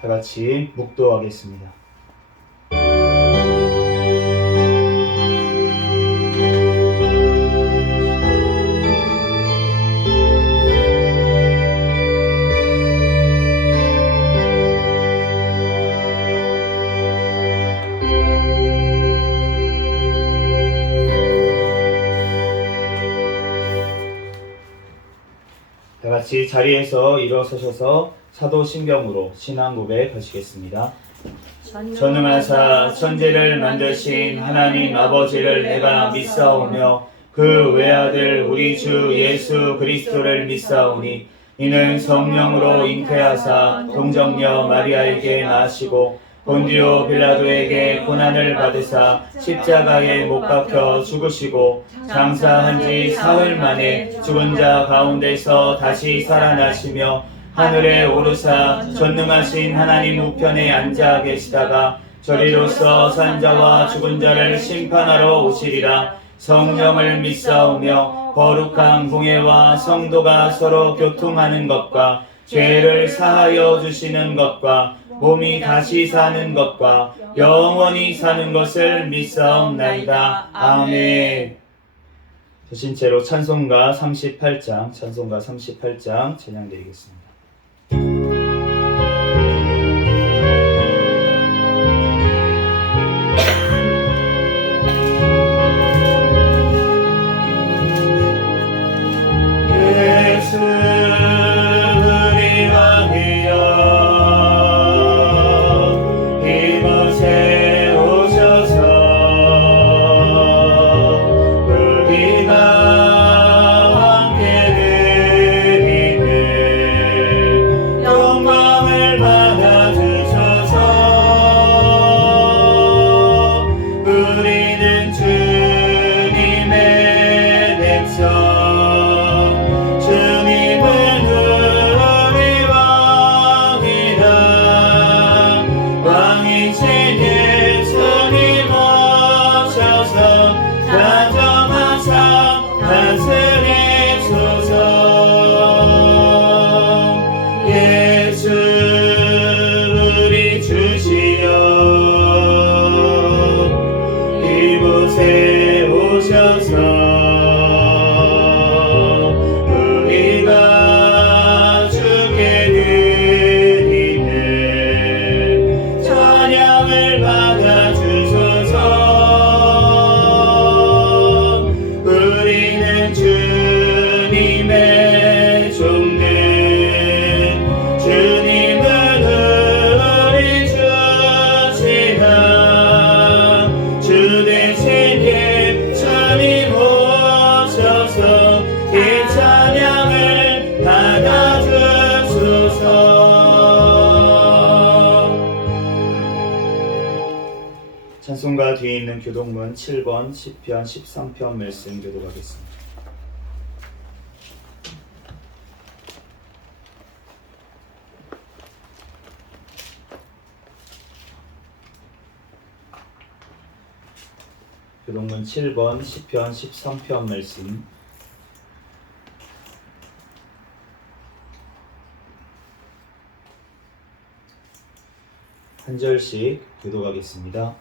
다 같이 묵도하겠습니다. 다 같이 자리에서 일어서셔서 사도신경으로 신앙 고백하시겠습니다. 전능하사 천지를 만드신 하나님 아버지를 내가 믿사오며 그 외아들 우리 주 예수 그리스도를 믿사오니 이는 성령으로 잉태하사 동정녀 마리아에게 나시고 본디오 빌라도에게 고난을 받으사 십자가에 못 박혀 죽으시고 장사한 지 사흘 만에 죽은 자 가운데서 다시 살아나시며 하늘에 오르사 전능하신 하나님 우편에 앉아 계시다가 저리로서 산 자와 죽은 자를 심판하러 오시리라. 성령을 믿사오며 거룩한 공예와 성도가 서로 교통하는 것과 죄를 사하여 주시는 것과 몸이 다시 사는 것과 영원히 사는 것을 믿사옵나이다. 아멘. 되신 채로 찬송가 38장 찬양드리겠습니다. 찬송가 뒤에 있는 교독문 7번 10편 13편 말씀 교독하겠습니다. 교독문 7번 10편 13편 말씀 한 절씩 교독하겠습니다.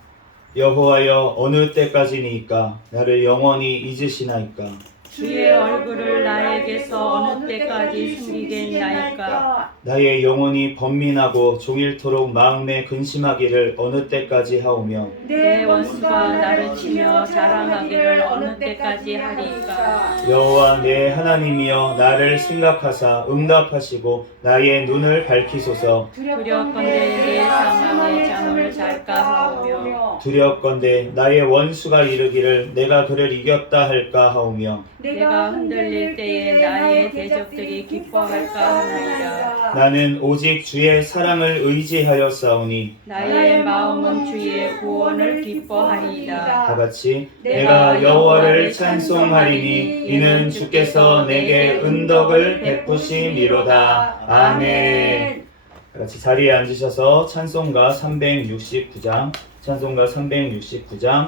여호와여 어느 때까지니까 나를 영원히 잊으시나이까. 주의 얼굴을 나에게서 어느 때까지 숨기겠나이까. 나의 영혼이 번민하고 종일토록 마음에 근심하기를 어느 때까지 하오며 내 원수가 나를 치며 자랑하기를 어느 때까지 하리까. 여호와 내 하나님이여 나를 생각하사 응답하시고 나의 눈을 밝히소서. 두렵건대 내 사망의 잠을 잘까 하오며 두렵건대 나의 원수가 이르기를 내가 그를 이겼다 할까 하오며 내가 흔들릴 때에 나의 대적들이 기뻐할까 하나이다. 나는 오직 주의 사랑을 의지하여 싸우니 나의 마음은 주의 구원을 기뻐하리이다. 다 같이 내가 여호와를 찬송하리니 이는 주께서 내게 은덕을 베푸심이로다. 아멘. 다 같이 자리에 앉으셔서 찬송가 369장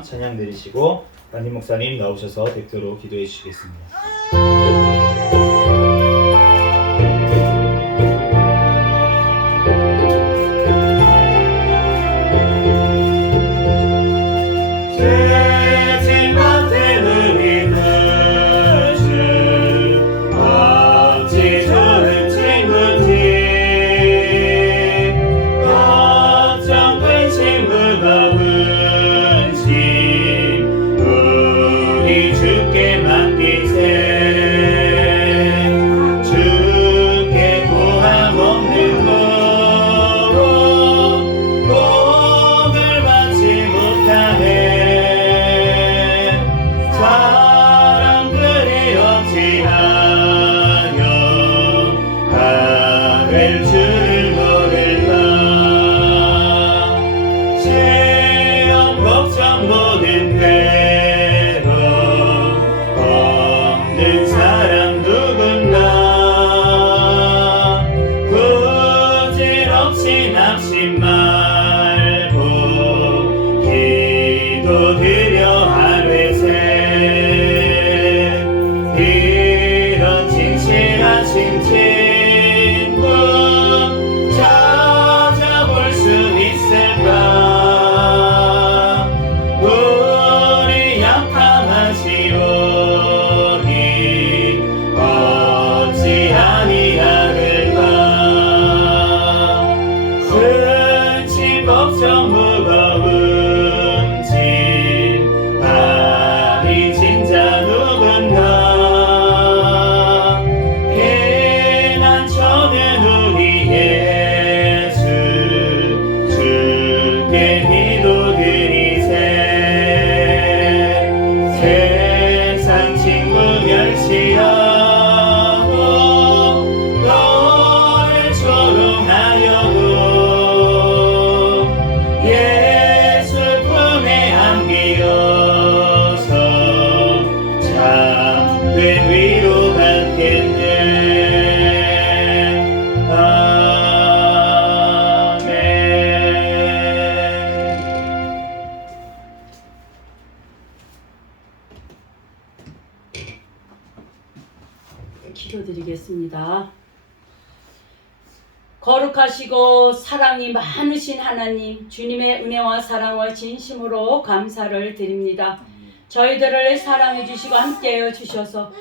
찬양 드리시고 담임 목사님 나오셔서 대표로 기도해 주시겠습니다. 기도드리겠습니다. 거룩하시고 사랑이 많으신 하나님, 주님의 은혜와 사랑을 진심으로 감사를 드립니다. 저희들을 사랑해 주시고 함께해 주셔서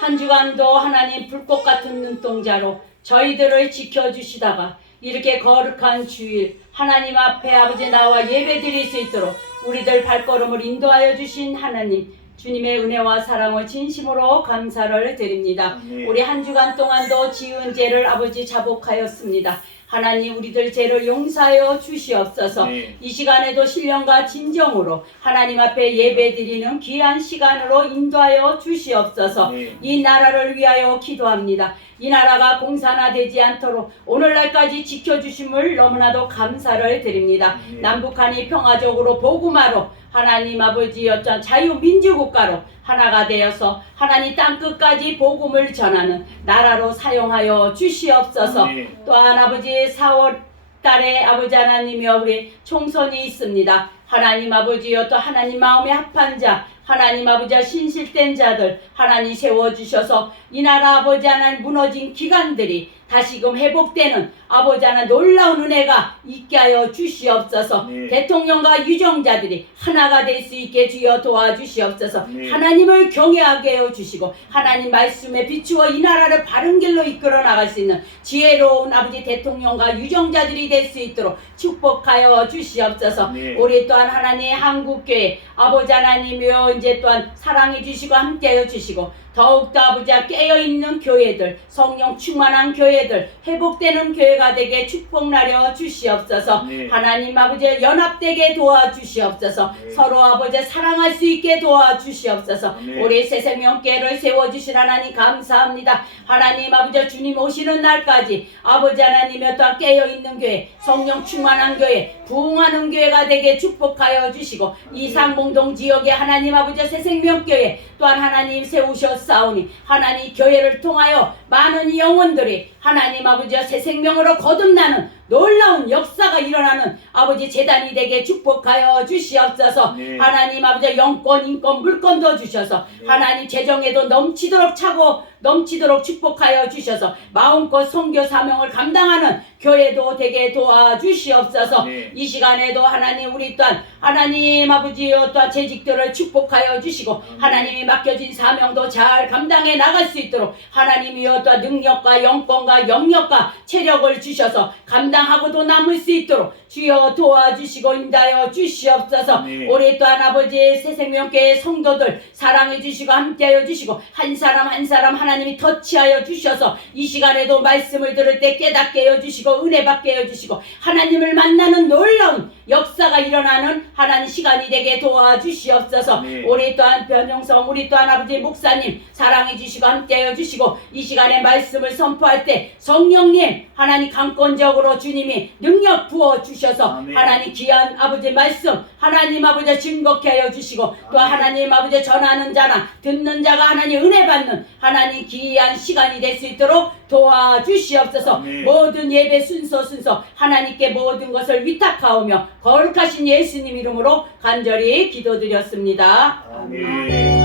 한 주간도 하나님 불꽃 같은 눈동자로 저희들을 지켜주시다가 이렇게 거룩한 주일 하나님 앞에 아버지 나와 예배 드릴 수 있도록 우리들 발걸음을 인도하여 주신 하나님, 주님의 은혜와 사랑을 진심으로 감사를 드립니다. 우리 한 주간 동안도 지은 죄를 아버지 자복하였습니다. 하나님 우리들 죄를 용서하여 주시옵소서. 이 시간에도 신령과 진정으로 하나님 앞에 예배드리는 귀한 시간으로 인도하여 주시옵소서. 이 나라를 위하여 기도합니다. 이 나라가 공산화되지 않도록 오늘날까지 지켜주심을 너무나도 감사를 드립니다. 남북한이 평화적으로 복음화로 하나님 아버지 어떤 자유민주국가로 하나가 되어서 하나님 땅끝까지 복음을 전하는 나라로 사용하여 주시옵소서. 또한 아버지 4월 달에 아버지 하나님이여 우리 총선이 있습니다. 하나님 아버지여 또 하나님 마음에 합한 자 하나님 아버지와 신실된 자들 하나님 세워주셔서 이 나라 아버지 하나님 무너진 기관들이 다시금 회복되는 아버지 하나님 놀라운 은혜가 있게 하여 주시옵소서. 대통령과 유정자들이 하나가 될 수 있게 주여 도와주시옵소서. 하나님을 경외하게 하여 주시고 하나님 말씀에 비추어 이 나라를 바른 길로 이끌어 나갈 수 있는 지혜로운 아버지 대통령과 유정자들이 될 수 있도록 축복하여 주시옵소서. 우리 또한 하나님 한국교회 아버지 하나님이여 이제 또한 사랑해 주시고 함께하여 주시고 더욱더 아버지와 깨어있는 교회들 성령 충만한 교회들 회복되는 교회가 되게 축복나려 주시옵소서. 하나님 아버지 연합되게 도와주시옵소서. 서로 아버지 사랑할 수 있게 도와주시옵소서. 우리 새생명교회를 세워주신 하나님 감사합니다. 하나님 아버지 주님 오시는 날까지 아버지 하나님의 또한 깨어있는 교회 성령 충만한 교회 부흥하는 교회가 되게 축복하여 주시고 이상봉동 지역에 하나님 아버지 새생명교회 또한 하나님 세우셨사오니 하나님 교회를 통하여 많은 영혼들이 하나님 아버지와 새 생명으로 거듭나는 놀라운 역사가 일어나는 아버지 재단이 되게 축복하여 주시옵소서. 하나님 아버지 영권 인권 물권도 주셔서 하나님 재정에도 넘치도록 차고 넘치도록 축복하여 주셔서 마음껏 선교 사명을 감당하는 교회도 되게 도와주시옵소서. 이 시간에도 하나님 우리 또한 하나님 아버지여 또한 재직들을 축복하여 주시고 하나님이 맡겨진 사명도 잘 감당해 나갈 수 있도록 하나님이여 또한 능력과 영권과 영역과 체력을 주셔서 감당하고도 남을 수 있도록 주여 도와주시고 인도하여 주시옵소서. 우리 또한 아버지 새생명교회 성도들 사랑해 주시고 함께하여 주시고 한 사람 한 사람 하나님이 터치하여 주셔서 이 시간에도 말씀을 들을 때 깨닫게 해주시고 은혜 받게 해주시고 하나님을 만나는 놀라운 역사가 일어나는 하나님 시간이 되게 도와주시옵소서. 우리 또한 변영성 우리 또한 아버지 목사님 사랑해 주시고 함께해 주시고 이 시간에 말씀을 선포할 때 성령님 하나님 강권적으로 주님이 능력 부어 주셔서 하나님 귀한 아버지 말씀 하나님 아버지 증거케 하여 주시고 또 하나님 아버지 전하는 자나 듣는 자가 하나님 은혜 받는 하나님 귀한 시간이 될 수 있도록 도와주시옵소서. 모든 예배 순서 하나님께 모든 것을 위탁하오며 거룩하신 예수님 이름으로 간절히 기도드렸습니다. 아멘.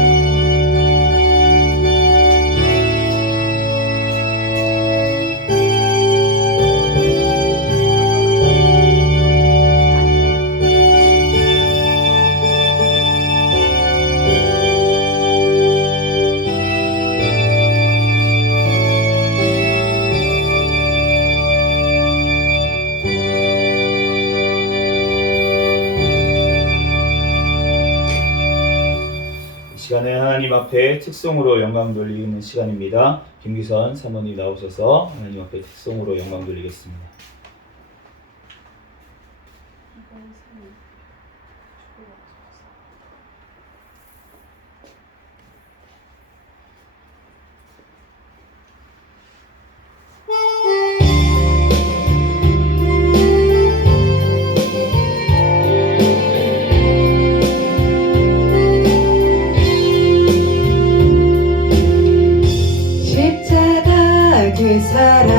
시간에 하나님 앞에 특송으로 영광 돌리는 시간입니다. 김기선 사모님 나오셔서 하나님 앞에 특송으로 영광 돌리겠습니다. 십자가 그 사랑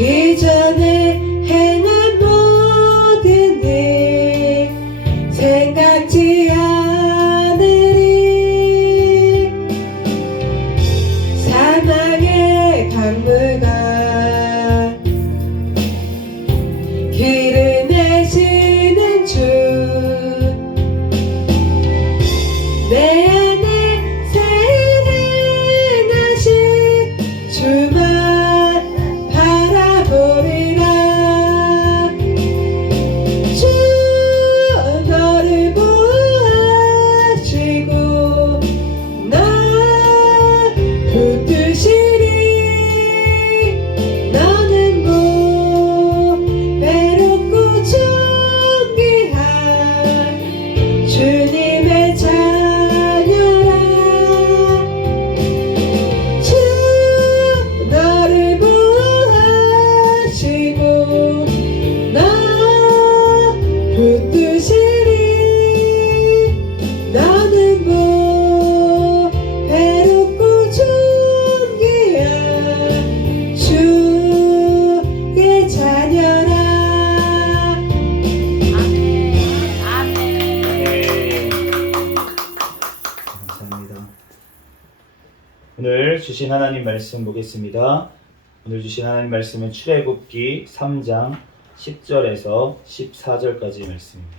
이전에 행한 모든 일 생각지 않으리. 사망의 강물과 길을 내시는 주, 내 안에 새 행하신 주만 바라보리라. 주 너를 보호하시고 나 붙드시리. 너는 외롭고 존귀한 주님의 자녀라. 주 너를 보호하시고 나 붙드시리. 너는 외롭고 존귀한 주의 자녀라. 네. 감사합니다. 오늘 주신 하나님 말씀 보겠습니다. 오늘 주신 하나님 말씀은 출애굽기 3장 10절에서 14절까지 말씀입니다.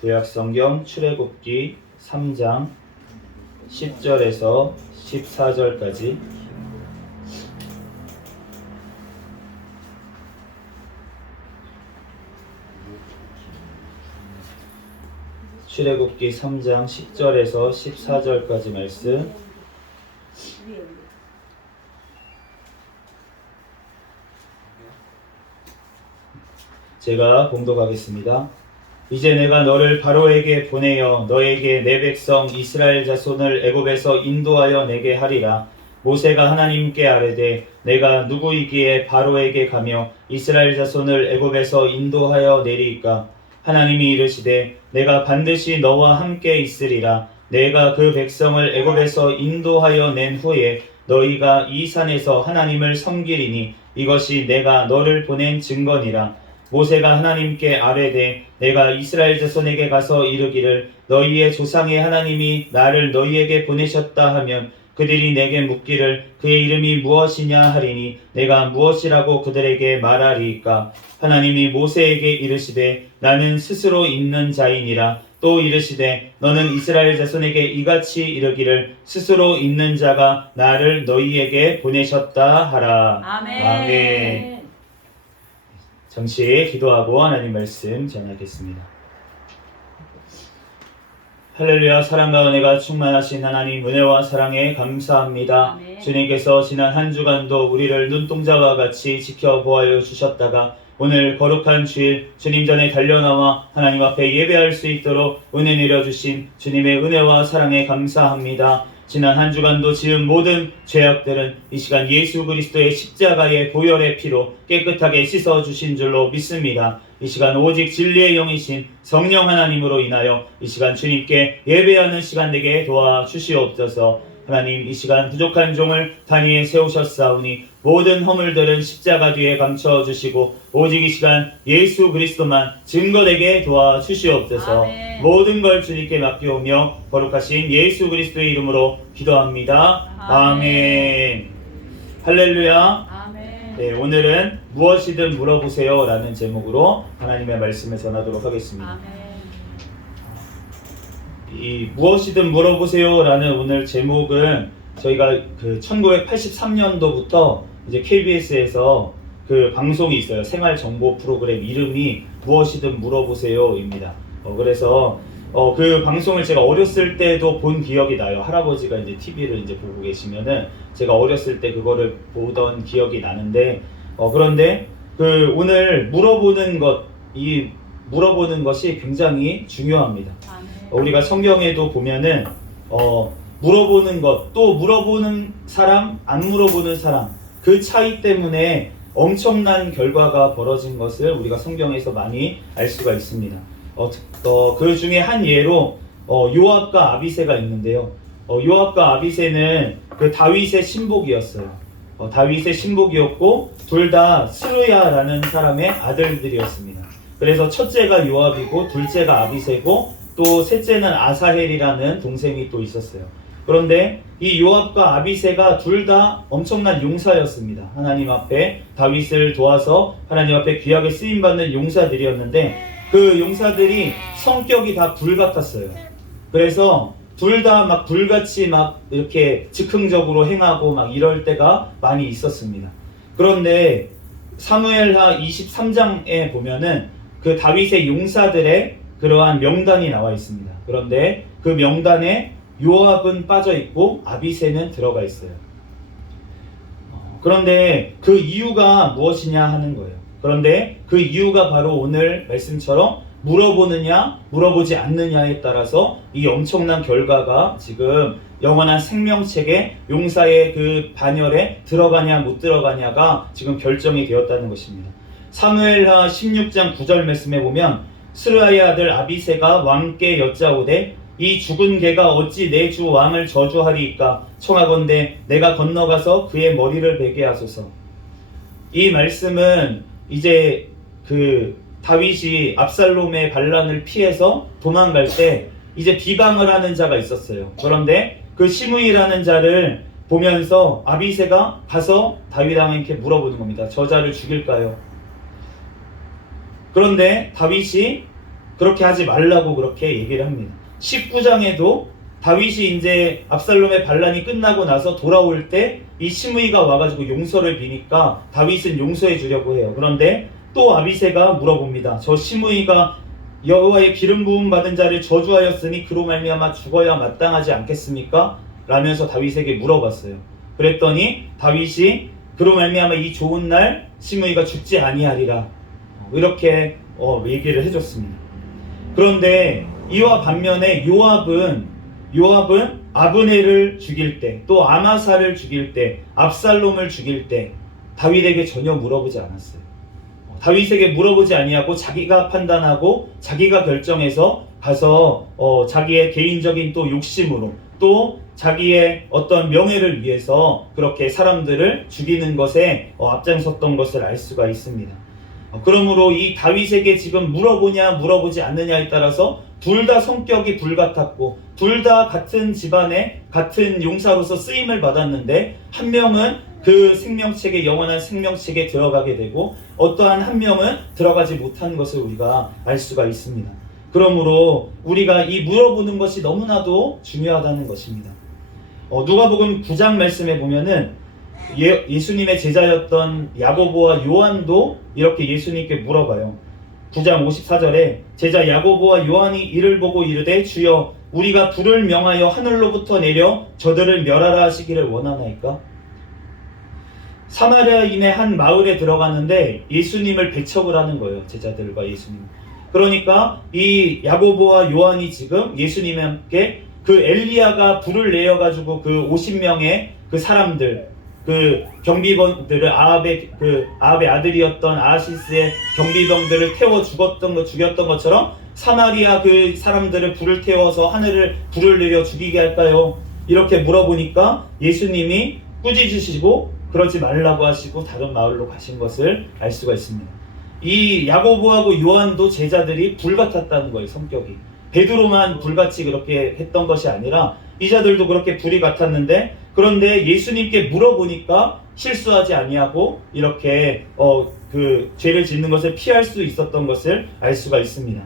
구약성경 출애굽기 3장 10절에서 14절까지. 출애굽기 3장 10절에서 14절까지 말씀. 제가 봉독하겠습니다. 이제 내가 너를 바로에게 보내어 너에게 내 백성 이스라엘 자손을 애굽에서 인도하여 내게 하리라. 모세가 하나님께 아뢰되 내가 누구이기에 바로에게 가며 이스라엘 자손을 애굽에서 인도하여 내리이까. 하나님이 이르시되 내가 반드시 너와 함께 있으리라. 내가 그 백성을 애굽에서 인도하여 낸 후에 너희가 이 산에서 하나님을 섬기리니 이것이 내가 너를 보낸 증거니라. 모세가 하나님께 아뢰되 내가 이스라엘 자손에게 가서 이르기를 너희의 조상의 하나님이 나를 너희에게 보내셨다 하면 그들이 내게 묻기를 그의 이름이 무엇이냐 하리니 내가 무엇이라고 그들에게 말하리이까. 하나님이 모세에게 이르시되 나는 스스로 있는 자이니라. 또 이르시되 너는 이스라엘 자손에게 이같이 이르기를 스스로 있는 자가 나를 너희에게 보내셨다 하라. 아멘. 아멘. 잠시 기도하고 하나님 말씀 전하겠습니다. 할렐루야. 사랑과 은혜가 충만하신 하나님, 은혜와 사랑에 감사합니다. 아멘. 주님께서 지난 한 주간도 우리를 눈동자와 같이 지켜보아여 주셨다가 오늘 거룩한 주일 주님 전에 달려나와 하나님 앞에 예배할 수 있도록 은혜 내려주신 주님의 은혜와 사랑에 감사합니다. 지난 한 주간도 지은 모든 죄악들은 이 시간 예수 그리스도의 십자가의 보혈의 피로 깨끗하게 씻어주신 줄로 믿습니다. 이 시간 오직 진리의 영이신 성령 하나님으로 인하여 이 시간 주님께 예배하는 시간 되게 도와주시옵소서. 하나님, 이 시간 부족한 종을 단위에 세우셨사오니 모든 허물들은 십자가 뒤에 감춰주시고 오직 이 시간 예수 그리스도만 증거되게 도와주시옵소서. 아멘. 모든 걸 주님께 맡기오며 거룩하신 예수 그리스도의 이름으로 기도합니다. 아멘. 할렐루야. 아멘. 네, 오늘은 무엇이든 물어보세요 라는 제목으로 하나님의 말씀을 전하도록 하겠습니다. 아멘. 이 무엇이든 물어보세요 라는 오늘 제목은 저희가 그 1983년도부터 이제 KBS에서 그 방송이 있어요. 생활 정보 프로그램 이름이 무엇이든 물어보세요입니다. 그래서 그 방송을 제가 어렸을 때도 본 기억이 나요. 할아버지가 이제 TV를 이제 보고 계시면은 제가 어렸을 때 그거를 보던 기억이 나는데 그런데 그 오늘 물어보는 것이 굉장히 중요합니다. 아멘. 우리가 성경에도 보면은 물어보는 것, 또 물어보는 사람, 안 물어보는 사람, 그 차이 때문에 엄청난 결과가 벌어진 것을 우리가 성경에서 많이 알 수가 있습니다. 그 중에 한 예로 요압과 아비새가 있는데요. 요압과 아비새는 그 다윗의 신복이었어요. 다윗의 신복이었고 둘 다 스루야라는 사람의 아들들이었습니다. 그래서 첫째가 요압이고 둘째가 아비새고 또 셋째는 아사헬이라는 동생이 또 있었어요. 그런데 이 요압과 아비새가 둘 다 엄청난 용사였습니다. 하나님 앞에 다윗을 도와서 하나님 앞에 귀하게 쓰임받는 용사들이었는데 그 용사들이 성격이 다 불같았어요. 그래서 둘 다 막 불같이 막 이렇게 즉흥적으로 행하고 막 이럴 때가 많이 있었습니다. 그런데 사무엘하 23장에 보면은 그 다윗의 용사들의 그러한 명단이 나와 있습니다. 그런데 그 명단에 요압은 빠져 있고 아비새는 들어가 있어요. 그런데 그 이유가 무엇이냐 하는 거예요. 그런데 그 이유가 바로 오늘 말씀처럼 물어보느냐 물어보지 않느냐에 따라서 이 엄청난 결과가 지금 영원한 생명책에 용사의 그 반열에 들어가냐 못 들어가냐가 지금 결정이 되었다는 것입니다. 사무엘하 16장 9절 말씀에 보면 스루야의 아들 아비새가 왕께 여짜오되 이 죽은 개가 어찌 내 주 왕을 저주하리이까 청하건대 내가 건너가서 그의 머리를 베게 하소서. 이 말씀은 이제 그 다윗이 압살롬의 반란을 피해서 도망갈 때 이제 비방을 하는 자가 있었어요. 그런데 그 시므이라는 자를 보면서 아비새가 가서 다윗 왕에게 물어보는 겁니다. 저 자를 죽일까요? 그런데 다윗이 그렇게 하지 말라고 그렇게 얘기를 합니다. 19장에도 다윗이 이제 압살롬의 반란이 끝나고 나서 돌아올 때 이 시므이가 와가지고 용서를 비니까 다윗은 용서해 주려고 해요. 그런데 또 아비새가 물어봅니다. 저 시므이가 여호와의 기름 부음 받은 자를 저주하였으니 그로 말미암아 죽어야 마땅하지 않겠습니까? 라면서 다윗에게 물어봤어요. 그랬더니 다윗이 그로 말미암아 이 좋은 날 시므이가 죽지 아니하리라 이렇게 얘기를 해줬습니다. 그런데 이와 반면에 요압은 아브넬을 죽일 때, 또 아마사를 죽일 때, 압살롬을 죽일 때 다윗에게 전혀 물어보지 않았어요. 다윗에게 물어보지 아니하고 자기가 판단하고 자기가 결정해서 가서 자기의 개인적인 또 욕심으로 또 자기의 어떤 명예를 위해서 그렇게 사람들을 죽이는 것에 앞장섰던 것을 알 수가 있습니다. 그러므로 이 다윗에게 지금 물어보냐 물어보지 않느냐에 따라서 둘 다 성격이 불같았고 둘 다 같은 집안에 같은 용사로서 쓰임을 받았는데 한 명은 그 생명책에 영원한 생명책에 들어가게 되고 어떠한 한 명은 들어가지 못한 것을 우리가 알 수가 있습니다. 그러므로 우리가 이 물어보는 것이 너무나도 중요하다는 것입니다. 누가복음 9장 말씀에 보면은 예수님의 제자였던 야고보와 요한도 이렇게 예수님께 물어봐요. 9장 54절에 제자 야고보와 요한이 이를 보고 이르되 주여 우리가 불을 명하여 하늘로부터 내려 저들을 멸하라 하시기를 원하나이까? 사마리아인의 한 마을에 들어가는데 예수님을 배척을 하는 거예요. 제자들과 예수님. 그러니까 이 야고보와 요한이 지금 예수님과 함께 그 엘리야가 불을 내어가지고 그 50명의 그 사람들 그 경비병들을 아합의 아들이었던 아하시스의 경비병들을 태워 죽였던 것처럼 사마리아 그 사람들을 불을 태워서 하늘을 불을 내려 죽이게 할까요? 이렇게 물어보니까 예수님이 꾸짖으시고 그러지 말라고 하시고 다른 마을로 가신 것을 알 수가 있습니다. 이 야고보하고 요한도 제자들이 불같았다는 거예요. 성격이 베드로만 불같이 그렇게 했던 것이 아니라 이 자들도 그렇게 불이 같았는데 그런데 예수님께 물어보니까 실수하지 아니하고 이렇게 그 죄를 짓는 것을 피할 수 있었던 것을 알 수가 있습니다.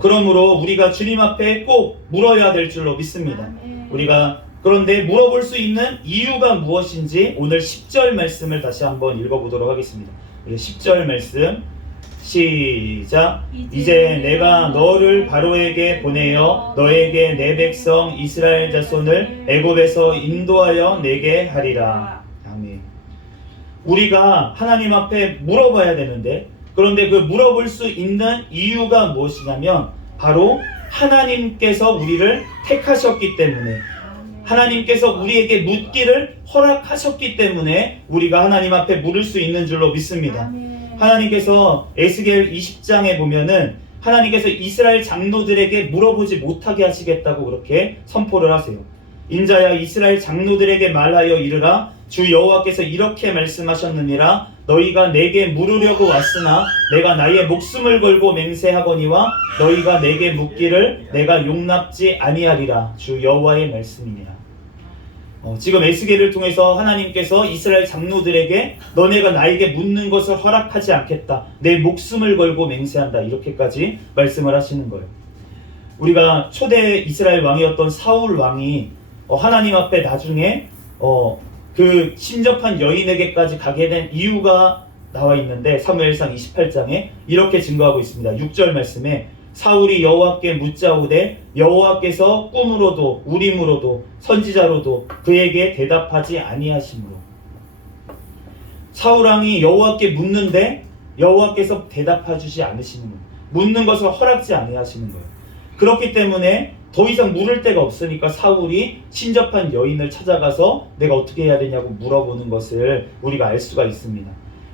그러므로 우리가 주님 앞에 꼭 물어야 될 줄로 믿습니다. 우리가 그런데 물어볼 수 있는 이유가 무엇인지 오늘 10절 말씀을 다시 한번 읽어보도록 하겠습니다. 우리 10절 말씀 시작. 이제 내가 너를 바로에게 보내어 너에게 내 백성 이스라엘 자손을 애굽에서 인도하여 내게 하리라. 아멘. 우리가 하나님 앞에 물어봐야 되는데 그런데 그 물어볼 수 있는 이유가 무엇이냐면 바로 하나님께서 우리를 택하셨기 때문에 하나님께서 우리에게 묻기를 허락하셨기 때문에 우리가 하나님 앞에 물을 수 있는 줄로 믿습니다. 하나님께서 에스겔 20장에 보면은 하나님께서 이스라엘 장로들에게 물어보지 못하게 하시겠다고 그렇게 선포를 하세요. 인자야 이스라엘 장로들에게 말하여 이르라. 주 여호와께서 이렇게 말씀하셨느니라. 너희가 내게 물으려고 왔으나 내가 나의 목숨을 걸고 맹세하거니와 너희가 내게 묻기를 내가 용납지 아니하리라. 주 여호와의 말씀이니라. 지금 에스겔을 통해서 하나님께서 이스라엘 장로들에게 너네가 나에게 묻는 것을 허락하지 않겠다. 내 목숨을 걸고 맹세한다. 이렇게까지 말씀을 하시는 거예요. 우리가 초대 이스라엘 왕이었던 사울 왕이 하나님 앞에 나중에 그 신접한 여인에게까지 가게 된 이유가 나와 있는데 사무엘상 28장에 이렇게 증거하고 있습니다. 6절 말씀에 사울이 여호와께 묻자오되 여호와께서 꿈으로도 우림으로도 선지자로도 그에게 대답하지 아니하시므로. 사울 왕이 여호와께 묻는데 여호와께서 대답하주지 않으시는 거예요. 묻는 것을 허락지 아니하시는 거예요. 그렇기 때문에 더 이상 물을 데가 없으니까 사울이 신접한 여인을 찾아가서 내가 어떻게 해야 되냐고 물어보는 것을 우리가 알 수가 있습니다.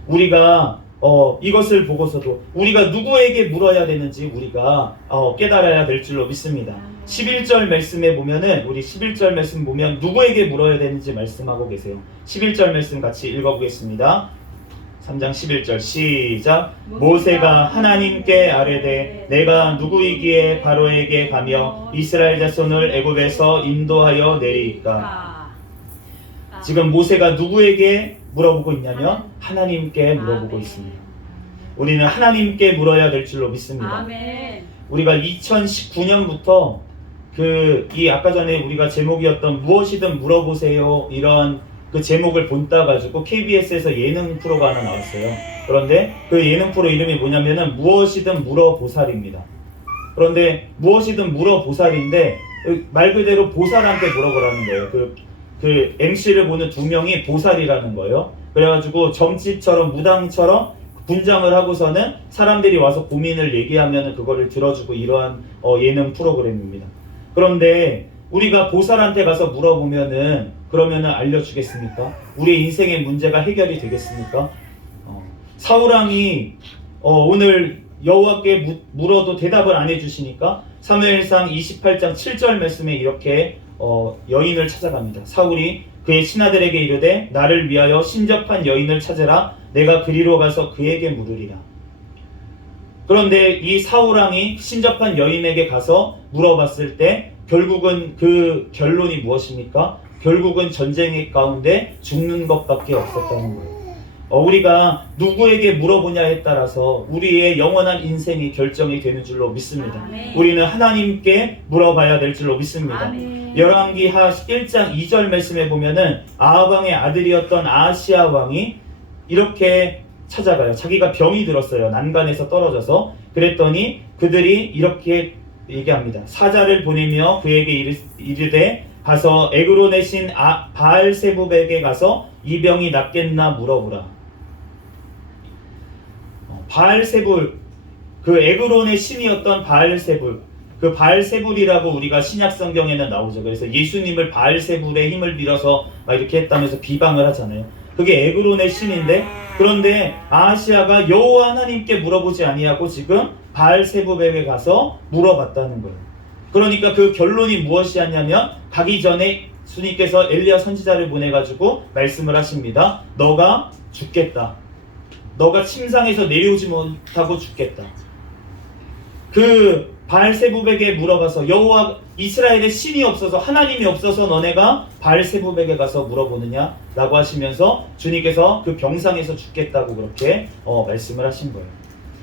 우리가 이것을 보고서도 우리가 누구에게 물어야 되는지 우리가 깨달아야 될 줄로 믿습니다. 11절 말씀에 보면은 우리 11절 말씀 보면 누구에게 물어야 되는지 말씀하고 계세요. 11절 말씀 같이 읽어보겠습니다. 3장 11절 시작. 모세가 하나님께 아뢰되 내가 누구이기에 바로에게 가며 이스라엘 자손을 애굽에서 인도하여 내리까. 지금 모세가 누구에게 물어보고 있냐면 하나님께 물어보고 있습니다. 우리는 하나님께 물어야 될 줄로 믿습니다. 아멘. 우리가 2019년부터 이 아까 전에 우리가 제목이었던 무엇이든 물어보세요 이런 그 제목을 본따 가지고 KBS에서 예능 프로가 하나 나왔어요. 그런데 그 예능 프로 이름이 뭐냐면은 무엇이든 물어보살입니다. 그런데 무엇이든 물어보살인데 말 그대로 보살한테 물어보라는 거예요. 그 MC를 보는 두 명이 보살이라는 거예요. 그래가지고 점집처럼 무당처럼 분장을 하고서는 사람들이 와서 고민을 얘기하면 그거를 들어주고 이러한 예능 프로그램입니다. 그런데 우리가 보살한테 가서 물어보면은 그러면은 알려주겠습니까? 우리의 인생의 문제가 해결이 되겠습니까? 사울왕이 오늘 여호와께 물어도 대답을 안 해주시니까 사무엘상 28장 7절 말씀에 이렇게 여인을 찾아갑니다. 사울이 그의 신하들에게 이르되 나를 위하여 신접한 여인을 찾으라. 내가 그리로 가서 그에게 물으리라. 그런데 이 사울왕이 신접한 여인에게 가서 물어봤을 때 결국은 그 결론이 무엇입니까? 결국은 전쟁의 가운데 죽는 것밖에 없었다는 거예요. 우리가 누구에게 물어보냐에 따라서 우리의 영원한 인생이 결정이 되는 줄로 믿습니다. 아멘. 우리는 하나님께 물어봐야 될 줄로 믿습니다. 아멘. 열왕기하 1장 2절 말씀에 보면은 아합 왕의 아들이었던 아하시야 왕이 이렇게 찾아가요. 자기가 병이 들었어요. 난간에서 떨어져서. 그랬더니 그들이 이렇게 얘기합니다. 사자를 보내며 그에게 이르되 가서 에그론의 신 바알세불에게 가서 이 병이 낫겠나 물어보라. 바알세불, 그 에그론의 신이었던 바알세불, 그 바알세불이라고 우리가 신약 성경에는 나오죠. 그래서 예수님을 바알세불의 힘을 빌어서 막 이렇게 했다면서 비방을 하잖아요. 그게 에그론의 신인데, 그런데 아하시야가 여호와 하나님께 물어보지 아니하고 지금 바알세불에게 가서 물어봤다는 거예요. 그러니까 그 결론이 무엇이었냐면 가기 전에 주님께서 엘리야 선지자를 보내가지고 말씀을 하십니다. 너가 죽겠다. 너가 침상에서 내려오지 못하고 죽겠다. 그 바알세불에게 물어봐서 여호와 이스라엘의 신이 없어서 하나님이 없어서 너네가 바알세불에게 가서 물어보느냐 라고 하시면서 주님께서 그 병상에서 죽겠다고 그렇게 말씀을 하신 거예요.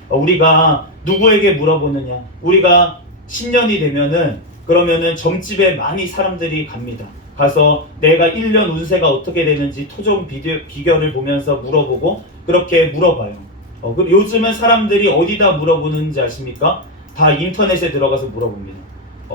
우리가 누구에게 물어보느냐, 우리가 신년이 되면은 그러면은 점집에 많이 사람들이 갑니다. 가서 내가 1년 운세가 어떻게 되는지 토종 비결을 보면서 물어보고 그렇게 물어봐요. 요즘은 사람들이 어디다 물어보는지 아십니까? 다 인터넷에 들어가서 물어봅니다.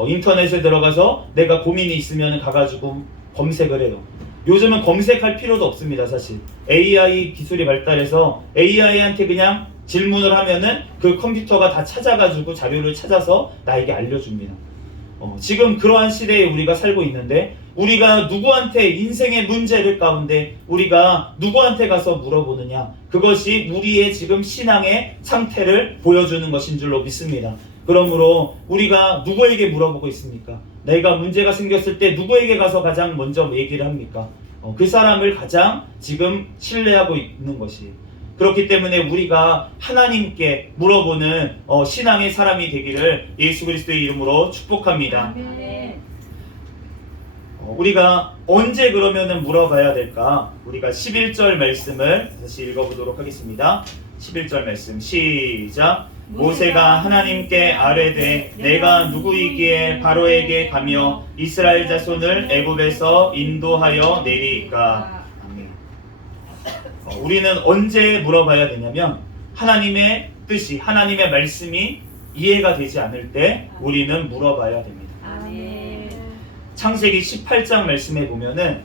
인터넷에 들어가서 내가 고민이 있으면 가가지고 검색을 해요. 요즘은 검색할 필요도 없습니다. 사실 AI 기술이 발달해서 AI한테 그냥 질문을 하면은 그 컴퓨터가 다 찾아가지고 자료를 찾아서 나에게 알려줍니다. 지금 그러한 시대에 우리가 살고 있는데 우리가 누구한테 인생의 문제를 가운데 우리가 누구한테 가서 물어보느냐, 그것이 우리의 지금 신앙의 상태를 보여주는 것인 줄로 믿습니다. 그러므로 우리가 누구에게 물어보고 있습니까? 내가 문제가 생겼을 때 누구에게 가서 가장 먼저 얘기를 합니까? 그 사람을 가장 지금 신뢰하고 있는 것이. 그렇기 때문에 우리가 하나님께 물어보는 신앙의 사람이 되기를 예수 그리스도의 이름으로 축복합니다. 아멘. 우리가 언제 그러면은 물어봐야 될까? 우리가 11절 말씀을 다시 읽어보도록 하겠습니다. 11절 말씀 시작. 모세가 하나님께 아뢰되 내가 누구이기에 바로에게 가며 이스라엘 자손을 애굽에서 인도하여 내리이까. 아멘. 우리는 언제 물어봐야 되냐면 하나님의 뜻이, 하나님의 말씀이 이해가 되지 않을 때 우리는 물어봐야 됩니다. 아멘. 창세기 18장 말씀에 보면은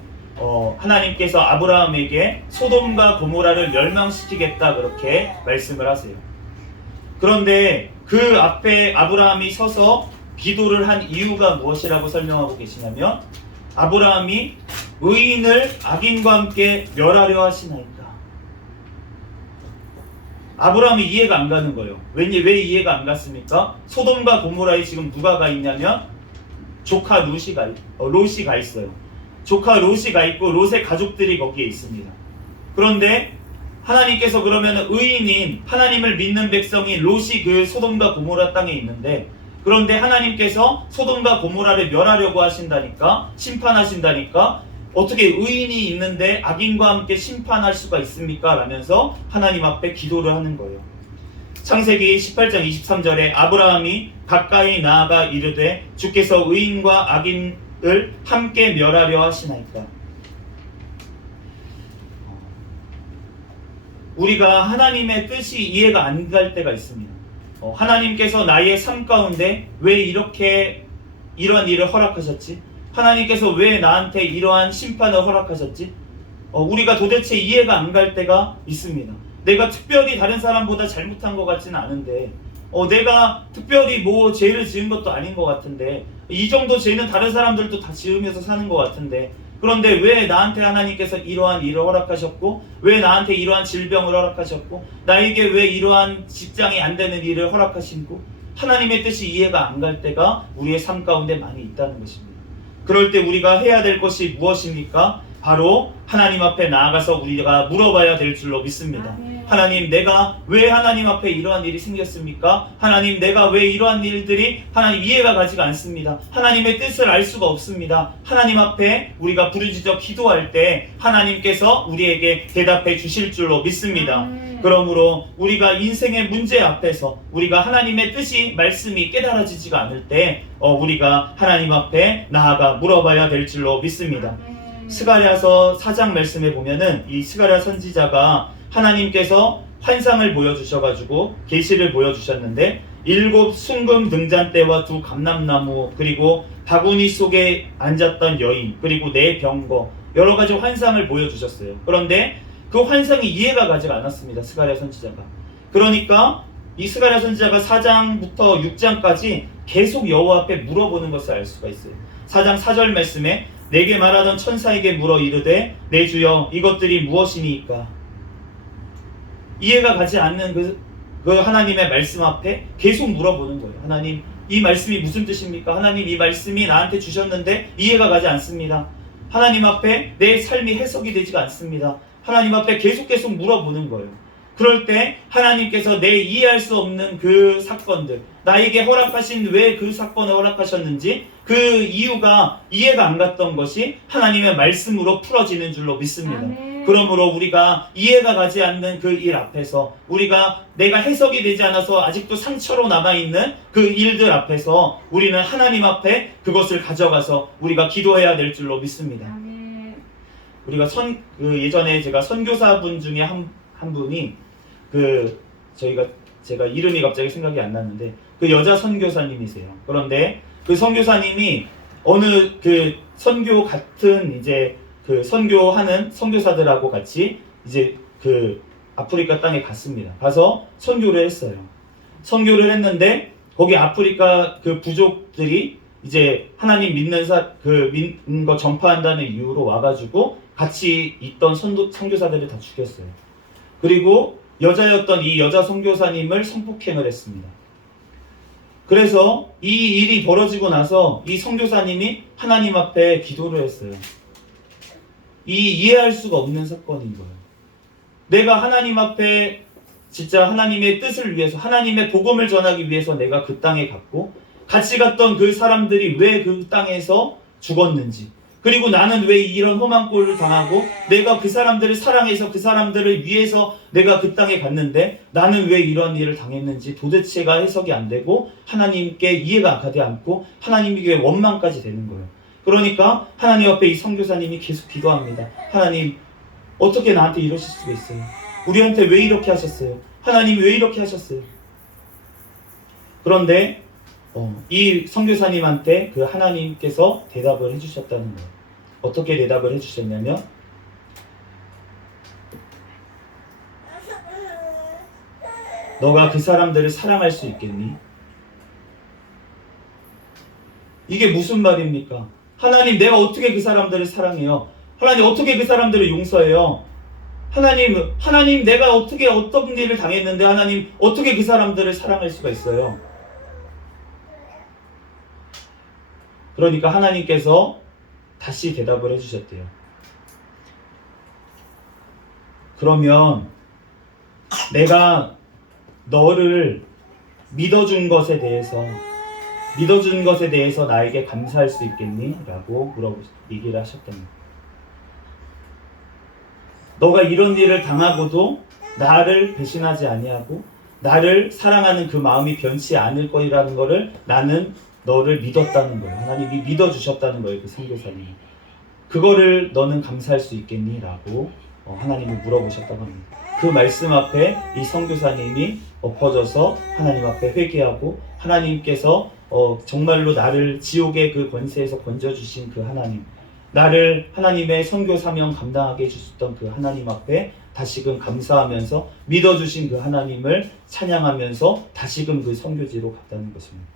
하나님께서 아브라함에게 소돔과 고모라를 멸망시키겠다 그렇게 말씀을 하세요. 그런데 그 앞에 아브라함이 서서 기도를 한 이유가 무엇이라고 설명하고 계시냐면 아브라함이 의인을 악인과 함께 멸하려 하시나이까. 아브라함이 이해가 안 가는 거예요. 왜 이해가 안 갔습니까? 소돔과 고모라에 지금 누가 가 있냐면 조카 롯이 가 있어요. 조카 롯이 가 있고 롯의 가족들이 거기에 있습니다. 그런데 하나님께서 그러면 의인인 하나님을 믿는 백성이 롯이 그 소돔과 고모라 땅에 있는데, 그런데 하나님께서 소돔과 고모라를 멸하려고 하신다니까, 심판하신다니까 어떻게 의인이 있는데 악인과 함께 심판할 수가 있습니까? 라면서 하나님 앞에 기도를 하는 거예요. 창세기 18장 23절에 아브라함이 가까이 나아가 이르되 주께서 의인과 악인을 함께 멸하려 하시나이까. 우리가 하나님의 뜻이 이해가 안 갈 때가 있습니다. 하나님께서 나의 삶 가운데 왜 이렇게 이러한 일을 허락하셨지? 하나님께서 왜 나한테 이러한 심판을 허락하셨지? 우리가 도대체 이해가 안 갈 때가 있습니다. 내가 특별히 다른 사람보다 잘못한 것 같지는 않은데, 내가 특별히 뭐 죄를 지은 것도 아닌 것 같은데, 이 정도 죄는 다른 사람들도 다 지으면서 사는 것 같은데, 그런데 왜 나한테 하나님께서 이러한 일을 허락하셨고, 왜 나한테 이러한 질병을 허락하셨고, 나에게 왜 이러한 직장이 안 되는 일을 허락하시고, 하나님의 뜻이 이해가 안 갈 때가 우리의 삶 가운데 많이 있다는 것입니다. 그럴 때 우리가 해야 될 것이 무엇입니까? 바로 하나님 앞에 나아가서 우리가 물어봐야 될 줄로 믿습니다. 아멘. 하나님, 내가 왜 하나님 앞에 이러한 일이 생겼습니까? 하나님, 내가 왜 이러한 일들이 하나님 이해가 가지가 않습니다. 하나님의 뜻을 알 수가 없습니다. 하나님 앞에 우리가 부르짖어 기도할 때 하나님께서 우리에게 대답해 주실 줄로 믿습니다. 아멘. 그러므로 우리가 인생의 문제 앞에서 우리가 하나님의 뜻이 말씀이 깨달아지지가 않을 때 우리가 하나님 앞에 나아가 물어봐야 될 줄로 믿습니다. 아멘. 스가랴서 4장 말씀에 보면은 이 스가랴 선지자가 하나님께서 환상을 보여주셔가지고 계시를 보여주셨는데 7 순금 등잔대와 2 감람나무, 그리고 바구니 속에 앉았던 여인, 그리고 4 병거, 여러 가지 환상을 보여주셨어요. 그런데 그 환상이 이해가 가지가 않았습니다. 스가랴 선지자가. 그러니까 이 스가랴 선지자가 4장부터 6장까지 계속 여호와 앞에 물어보는 것을 알 수가 있어요. 4장 4절 말씀에 내게 말하던 천사에게 물어 이르되 내 주여 이것들이 무엇이니까? 이해가 가지 않는 그 하나님의 말씀 앞에 계속 물어보는 거예요. 하나님, 이 말씀이 무슨 뜻입니까? 하나님, 이 말씀이 나한테 주셨는데 이해가 가지 않습니다. 하나님 앞에 내 삶이 해석이 되지가 않습니다. 하나님 앞에 계속 물어보는 거예요. 그럴 때 하나님께서 내 이해할 수 없는 그 사건들, 나에게 허락하신 왜 그 사건을 허락하셨는지 그 이유가 이해가 안 갔던 것이 하나님의 말씀으로 풀어지는 줄로 믿습니다. 아멘. 그러므로 우리가 이해가 가지 않는 그 일 앞에서, 우리가 내가 해석이 되지 않아서 아직도 상처로 남아있는 그 일들 앞에서 우리는 하나님 앞에 그것을 가져가서 우리가 기도해야 될 줄로 믿습니다. 아멘. 우리가 예전에 제가 선교사분 중에 한 분이 제가 이름이 갑자기 생각이 안 났는데 그 여자 선교사님이세요. 그런데 그 선교사님이 어느 그 선교 같은 이제 그 선교하는 선교사들하고 같이 이제 그 아프리카 땅에 갔습니다. 가서 선교를 했어요. 선교를 했는데 거기 아프리카 그 부족들이 이제 하나님 믿는 거 전파한다는 이유로 와가지고 같이 있던 선교사들을 다 죽였어요. 그리고 여자였던 이 여자 선교사님을 성폭행을 했습니다. 그래서 이 일이 벌어지고 나서 이 선교사님이 하나님 앞에 기도를 했어요. 이해할 수가 없는 사건인 거예요. 내가 하나님 앞에 진짜 하나님의 뜻을 위해서, 하나님의 복음을 전하기 위해서 내가 그 땅에 갔고, 같이 갔던 그 사람들이 왜 그 땅에서 죽었는지, 그리고 나는 왜 이런 험한 꼴을 당하고, 내가 그 사람들을 사랑해서 그 사람들을 위해서 내가 그 땅에 갔는데 나는 왜 이런 일을 당했는지 도대체가 해석이 안 되고 하나님께 이해가 가지 않고 하나님에게 원망까지 되는 거예요. 그러니까 하나님 앞에 이 선교사님이 계속 기도합니다. 하나님, 어떻게 나한테 이러실 수가 있어요? 우리한테 왜 이렇게 하셨어요? 하나님 왜 이렇게 하셨어요? 그런데 이 선교사님한테 그 하나님께서 대답을 해주셨다는 거예요. 어떻게 대답을 해주셨냐면, 너가 그 사람들을 사랑할 수 있겠니? 이게 무슨 말입니까? 하나님, 내가 어떻게 그 사람들을 사랑해요? 하나님, 어떻게 그 사람들을 용서해요? 하나님, 내가 어떻게 어떤 일을 당했는데 하나님, 어떻게 그 사람들을 사랑할 수가 있어요? 그러니까 하나님께서 다시 대답을 해주셨대요. 그러면 내가 너를 믿어준 것에 대해서 나에게 감사할 수 있겠니? 라고 얘기를 하셨던 거예요. 너가 이런 일을 당하고도 나를 배신하지 아니하고 나를 사랑하는 그 마음이 변치 않을 거라는 거를 나는 너를 믿었다는 거예요. 하나님이 믿어주셨다는 거예요. 그 선교사님이. 그거를 너는 감사할 수 있겠니? 라고 하나님이 물어보셨다고 합니다. 그 말씀 앞에 이 선교사님이 엎어져서 하나님 앞에 회개하고, 하나님께서 정말로 나를 지옥의 그 권세에서 건져주신 그 하나님, 나를 하나님의 선교 사명 감당하게 해주셨던 그 하나님 앞에 다시금 감사하면서 믿어주신 그 하나님을 찬양하면서 다시금 그 선교지로 갔다는 것입니다.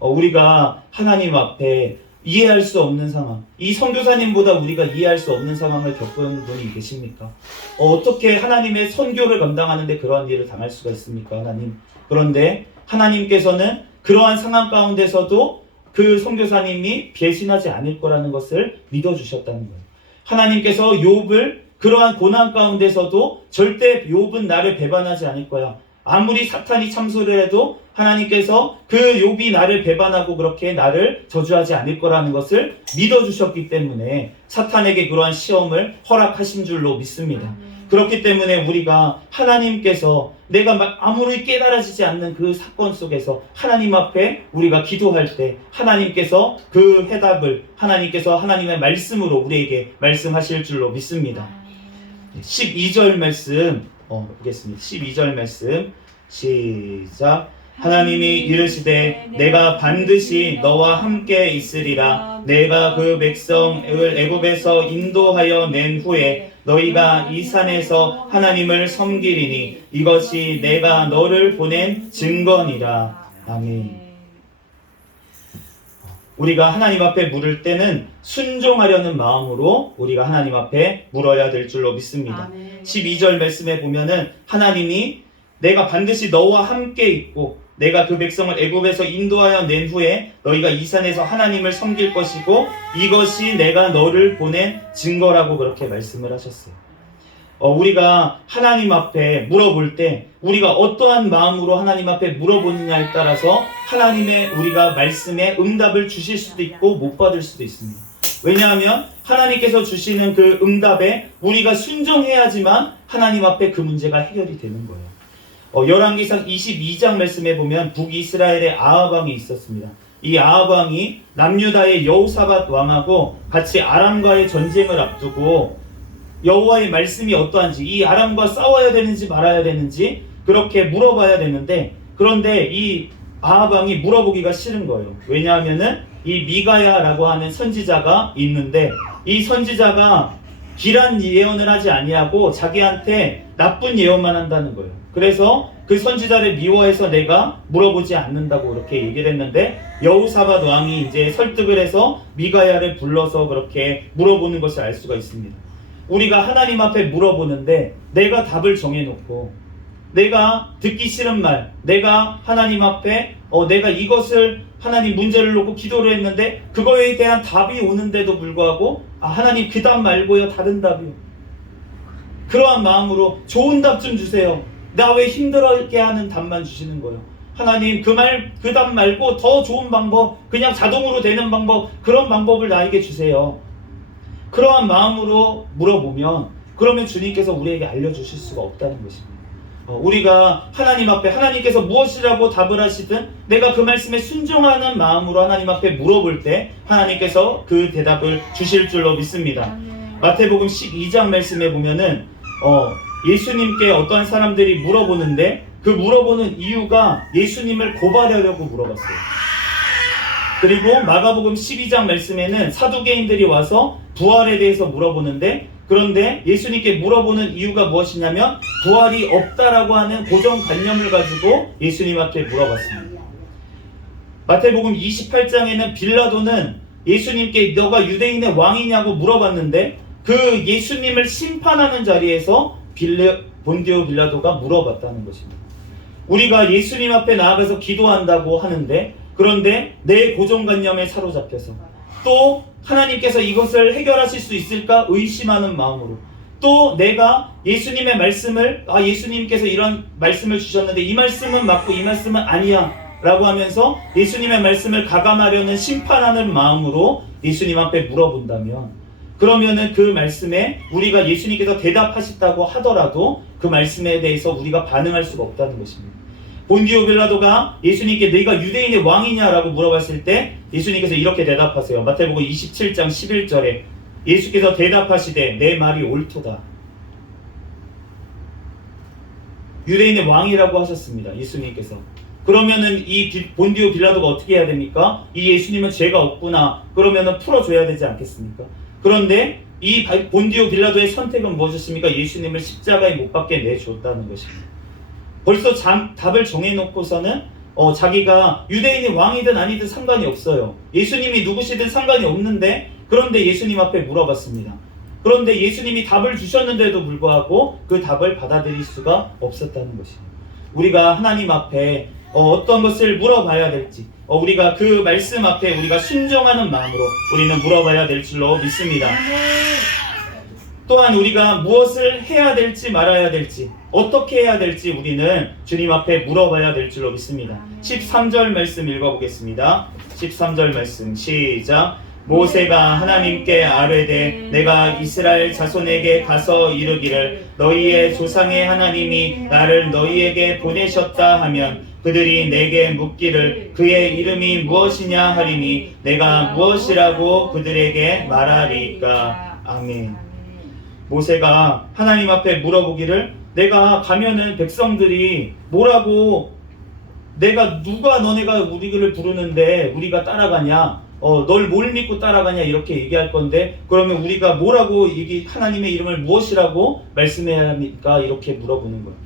우리가 하나님 앞에 이해할 수 없는 상황, 이 선교사님보다 우리가 이해할 수 없는 상황을 겪은 분이 계십니까? 어떻게 하나님의 선교를 감당하는데 그러한 일을 당할 수가 있습니까, 하나님? 그런데 하나님께서는 그러한 상황 가운데서도 그 선교사님이 배신하지 않을 거라는 것을 믿어주셨다는 거예요. 하나님께서 욥을 그러한 고난 가운데서도 절대 욥은 나를 배반하지 않을 거야. 아무리 사탄이 참소를 해도 하나님께서 그 욥이 나를 배반하고 그렇게 나를 저주하지 않을 거라는 것을 믿어주셨기 때문에 사탄에게 그러한 시험을 허락하신 줄로 믿습니다. 그렇기 때문에 우리가 하나님께서 내가 아무리 깨달아지지 않는 그 사건 속에서 하나님 앞에 우리가 기도할 때 하나님께서 그 해답을 하나님께서 하나님의 말씀으로 우리에게 말씀하실 줄로 믿습니다. 12절 말씀 보겠습니다. 12절 말씀 시작. 하나님이 이르시되 내가 반드시 너와 함께 있으리라. 내가 그 백성을 애굽에서 인도하여 낸 후에 너희가 이 산에서 하나님을 섬기리니 이것이 내가 너를 보낸 증거니라. 아멘. 우리가 하나님 앞에 물을 때는 순종하려는 마음으로 우리가 하나님 앞에 물어야 될 줄로 믿습니다. 12절 말씀에 보면은 하나님이 내가 반드시 너와 함께 있고 내가 그 백성을 애굽에서 인도하여 낸 후에 너희가 이 산에서 하나님을 섬길 것이고 이것이 내가 너를 보낸 증거라고 그렇게 말씀을 하셨어요. 우리가 하나님 앞에 물어볼 때 우리가 어떠한 마음으로 하나님 앞에 물어보느냐에 따라서 하나님의 우리가 말씀에 응답을 주실 수도 있고 못 받을 수도 있습니다. 왜냐하면 하나님께서 주시는 그 응답에 우리가 순종해야지만 하나님 앞에 그 문제가 해결이 되는 거예요. 열왕기상 22장 말씀에 보면 북이스라엘의 아합 왕이 있었습니다. 이 아합 왕이 남유다의 여호사밧 왕하고 같이 아람과의 전쟁을 앞두고 여호와의 말씀이 어떠한지, 이 아람과 싸워야 되는지 말아야 되는지 그렇게 물어봐야 되는데, 그런데 이 아합 왕이 물어보기가 싫은 거예요. 왜냐하면은 이 미가야라고 하는 선지자가 있는데 이 선지자가 길한 예언을 하지 아니하고 자기한테 나쁜 예언만 한다는 거예요. 그래서 그 선지자를 미워해서 내가 물어보지 않는다고 그렇게 얘기를 했는데 여호사밧 왕이 이제 설득을 해서 미가야를 불러서 그렇게 물어보는 것을 알 수가 있습니다. 우리가 하나님 앞에 물어보는데 내가 답을 정해놓고 내가 듣기 싫은 말, 내가 하나님 앞에 내가 이것을 하나님 문제를 놓고 기도를 했는데 그거에 대한 답이 오는데도 불구하고 하나님 그 답 말고요 다른 답이요. 그러한 마음으로 좋은 답 좀 주세요. 나 왜 힘들게 하는 답만 주시는 거예요. 하나님 그 답 말고 더 좋은 방법, 그냥 자동으로 되는 방법, 그런 방법을 나에게 주세요. 그러한 마음으로 물어보면 그러면 주님께서 우리에게 알려주실 수가 없다는 것입니다. 우리가 하나님 앞에 하나님께서 무엇이라고 답을 하시든 내가 그 말씀에 순종하는 마음으로 하나님 앞에 물어볼 때 하나님께서 그 대답을 주실 줄로 믿습니다. 마태복음 12장 말씀에 보면은 예수님께 어떠한 사람들이 물어보는데 그 물어보는 이유가 예수님을 고발하려고 물어봤어요. 그리고 마가복음 12장 말씀에는 사두개인들이 와서 부활에 대해서 물어보는데 그런데 예수님께 물어보는 이유가 무엇이냐면 부활이 없다라고 하는 고정관념을 가지고 예수님 앞에 물어봤습니다. 마태복음 28장에는 빌라도는 예수님께 너가 유대인의 왕이냐고 물어봤는데 그 예수님을 심판하는 자리에서 본디오 빌라도가 물어봤다는 것입니다. 우리가 예수님 앞에 나아가서 기도한다고 하는데 그런데 내 고정관념에 사로잡혀서 또 하나님께서 이것을 해결하실 수 있을까 의심하는 마음으로 또 내가 예수님의 말씀을 예수님께서 이런 말씀을 주셨는데 이 말씀은 맞고 이 말씀은 아니야 라고 하면서 예수님의 말씀을 가감하려는 심판하는 마음으로 예수님 앞에 물어본다면 그러면은 그 말씀에 우리가 예수님께서 대답하셨다고 하더라도 그 말씀에 대해서 우리가 반응할 수가 없다는 것입니다. 본디오 빌라도가 예수님께 네가 유대인의 왕이냐라고 물어봤을 때 예수님께서 이렇게 대답하세요. 마태복음 27장 11절에 예수께서 대답하시되 내 말이 옳도다. 유대인의 왕이라고 하셨습니다. 예수님께서. 그러면은 이 본디오 빌라도가 어떻게 해야 됩니까? 이 예수님은 죄가 없구나. 그러면은 풀어줘야 되지 않겠습니까? 그런데 이 본디오 빌라도의 선택은 무엇이었습니까? 예수님을 십자가에 못 박게 내줬다는 것입니다. 벌써 답을 정해놓고서는 자기가 유대인이 왕이든 아니든 상관이 없어요. 예수님이 누구시든 상관이 없는데 그런데 예수님 앞에 물어봤습니다. 그런데 예수님이 답을 주셨는데도 불구하고 그 답을 받아들일 수가 없었다는 것입니다. 우리가 하나님 앞에 어떤 것을 물어봐야 될지 우리가 그 말씀 앞에 우리가 순종하는 마음으로 우리는 물어봐야 될 줄로 믿습니다. 또한 우리가 무엇을 해야 될지 말아야 될지 어떻게 해야 될지 우리는 주님 앞에 물어봐야 될 줄로 믿습니다. 13절 말씀 읽어보겠습니다. 13절 말씀 시작. 모세가 하나님께 아뢰되 내가 이스라엘 자손에게 가서 이르기를 너희의 조상의 하나님이 나를 너희에게 보내셨다 하면 그들이 내게 묻기를 그의 이름이 무엇이냐 하리니 내가 무엇이라고 그들에게 말하리까. 아멘. 모세가 하나님 앞에 물어보기를 내가 가면은 백성들이 뭐라고 누가 너네가 우리를 부르는데 우리가 따라가냐 널 뭘 믿고 따라가냐 이렇게 얘기할 건데 그러면 우리가 뭐라고 하나님의 이름을 무엇이라고 말씀해야 합니까? 이렇게 물어보는 거예요.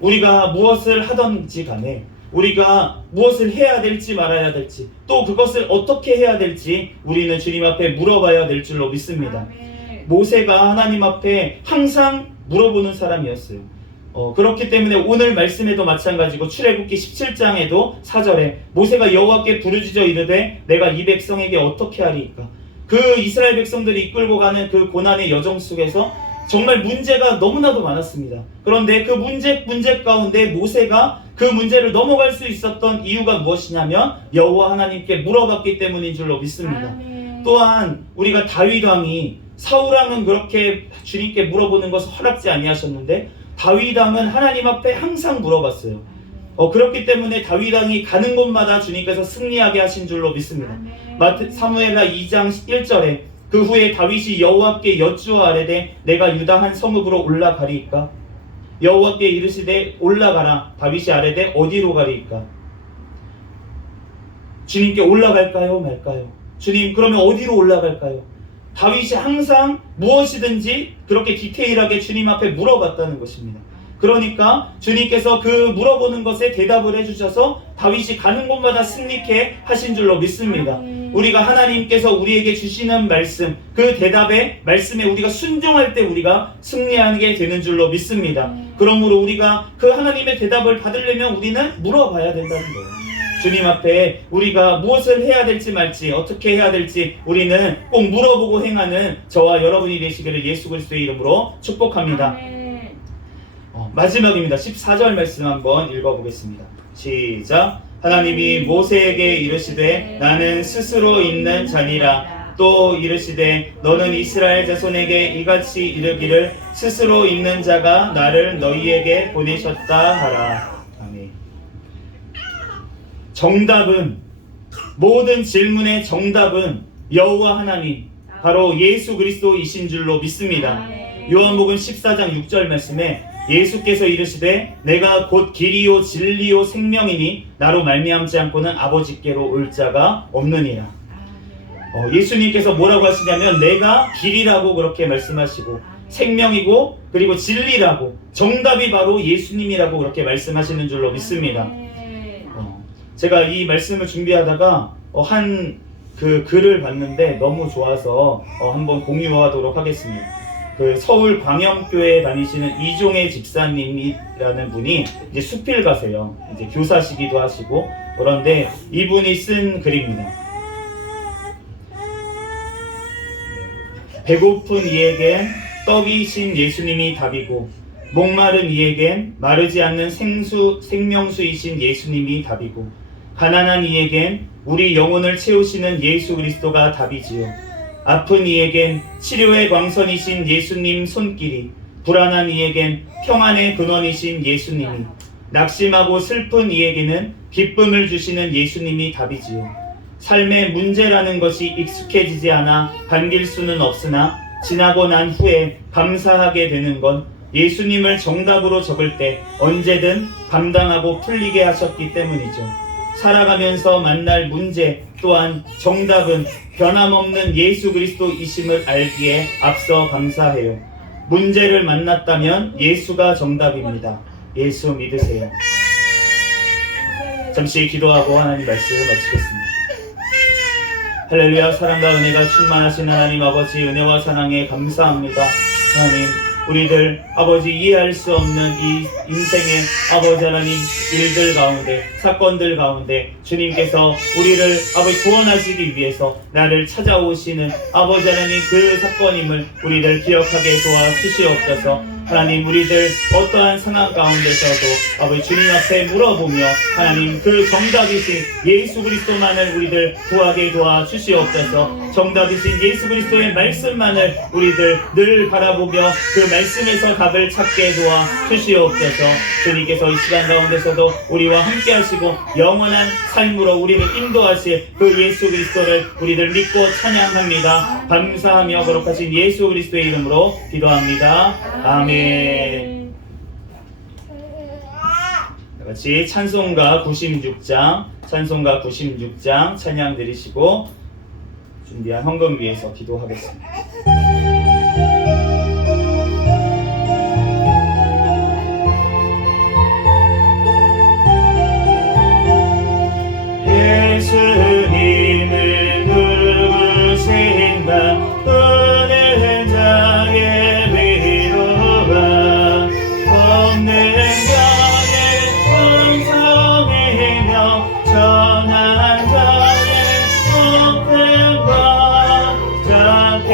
우리가 무엇을 하든지 간에 우리가 무엇을 해야 될지 말아야 될지 또 그것을 어떻게 해야 될지 우리는 주님 앞에 물어봐야 될 줄로 믿습니다. 모세가 하나님 앞에 항상 물어보는 사람이었어요. 그렇기 때문에 오늘 말씀에도 마찬가지고 출애굽기 17장에도 4절에 모세가 여호와께 부르짖어 이르되 내가 이 백성에게 어떻게 하리이까. 그 이스라엘 백성들이 이끌고 가는 그 고난의 여정 속에서 정말 문제가 너무나도 많았습니다. 그런데 그 문제 가운데 모세가 그 문제를 넘어갈 수 있었던 이유가 무엇이냐면 여호와 하나님께 물어봤기 때문인 줄로 믿습니다. 또한 우리가 다윗 왕이 사울 왕은 그렇게 주님께 물어보는 것을 허락지 아니하셨는데 다윗 왕은 하나님 앞에 항상 물어봤어요. 그렇기 때문에 다윗 왕이 가는 곳마다 주님께서 승리하게 하신 줄로 믿습니다. 사무엘하 2장 1절에 그 후에 다윗이 여호와께 여쭈어 아뢰되 내가 유다 한 성읍으로 올라가리이까. 여호와께 이르시되 올라가라. 다윗이 아뢰되 어디로 가리이까. 주님께 올라갈까요 말까요? 주님 그러면 어디로 올라갈까요? 다윗이 항상 무엇이든지 그렇게 디테일하게 주님 앞에 물어봤다는 것입니다. 그러니까 주님께서 그 물어보는 것에 대답을 해주셔서 다윗이 가는 곳마다 승리케 하신 줄로 믿습니다. 우리가 하나님께서 우리에게 주시는 말씀, 그 대답에 말씀에 우리가 순종할 때 우리가 승리하게 되는 줄로 믿습니다. 그러므로 우리가 그 하나님의 대답을 받으려면 우리는 물어봐야 된다는 거예요. 주님 앞에 우리가 무엇을 해야 될지 말지, 어떻게 해야 될지 우리는 꼭 물어보고 행하는 저와 여러분이 되시기를 예수 그리스도의 이름으로 축복합니다. 마지막입니다. 14절 말씀 한번 읽어보겠습니다. 시작. 하나님이 모세에게 이르시되 나는 스스로 있는 자니라. 또 이르시되 너는 이스라엘 자손에게 이같이 이르기를 스스로 있는 자가 나를 너희에게 보내셨다 하라. 아멘. 정답은, 모든 질문의 정답은 여호와 하나님, 바로 예수 그리스도이신 줄로 믿습니다. 요한복음 14장 6절 말씀에 예수께서 이르시되 내가 곧 길이요 진리요 생명이니 나로 말미암지 않고는 아버지께로 올 자가 없느니라. 예수님께서 뭐라고 하시냐면 내가 길이라고 그렇게 말씀하시고 생명이고 그리고 진리라고, 정답이 바로 예수님이라고 그렇게 말씀하시는 줄로 믿습니다. 제가 이 말씀을 준비하다가 그 글을 봤는데 너무 좋아서 한번 공유하도록 하겠습니다. 그 서울 광염교회에 다니시는 이종혜 집사님이라는 분이 이제 수필가세요. 이제 교사시기도 하시고, 그런데 이분이 쓴 글입니다. 배고픈 이에겐 떡이신 예수님이 답이고, 목마른 이에겐 마르지 않는 생명수이신 예수님이 답이고, 가난한 이에겐 우리 영혼을 채우시는 예수 그리스도가 답이지요. 아픈 이에겐 치료의 광선이신 예수님 손길이, 불안한 이에겐 평안의 근원이신 예수님이, 낙심하고 슬픈 이에게는 기쁨을 주시는 예수님이 답이지요. 삶의 문제라는 것이 익숙해지지 않아 반길 수는 없으나 지나고 난 후에 감사하게 되는 건 예수님을 정답으로 적을 때 언제든 감당하고 풀리게 하셨기 때문이죠. 살아가면서 만날 문제 또한 정답은 변함없는 예수 그리스도이심을 알기에 앞서 감사해요. 문제를 만났다면 예수가 정답입니다. 예수 믿으세요. 잠시 기도하고 하나님 말씀 마치겠습니다. 할렐루야. 사랑과 은혜가 충만하신 하나님 아버지, 은혜와 사랑에 감사합니다. 하나님, 우리들 아버지 이해할 수 없는 이 인생의 아버지 하나님 일들 가운데, 사건들 가운데 주님께서 우리를 아버지 구원하시기 위해서 나를 찾아오시는 아버지 하나님 그 사건임을 우리들 기억하게 도와주시옵소서. 하나님, 우리들 어떠한 상황 가운데서도 아버지 주님 앞에 물어보며 하나님 그 정답이신 예수 그리스도만을 우리들 구하게 도와주시옵소서. 정답이신 예수 그리스도의 말씀만을 우리들 늘 바라보며 그 말씀에서 답을 찾게 도와주시옵소서. 주님께서 이 시간 가운데서도 우리와 함께 하시고 영원한 삶으로 우리를 인도하실 그 예수 그리스도를 우리들 믿고 찬양합니다. 감사하며 거룩하신 예수 그리스도의 이름으로 기도합니다. 아멘. 같이 찬송가 96장 찬양 드리시고 준비한 헌금 위해서 기도하겠습니다. 예수님을 누르신다. 오늘 자의 위로와 없는 자의 풍성이며 전한 자의 높은 것 작게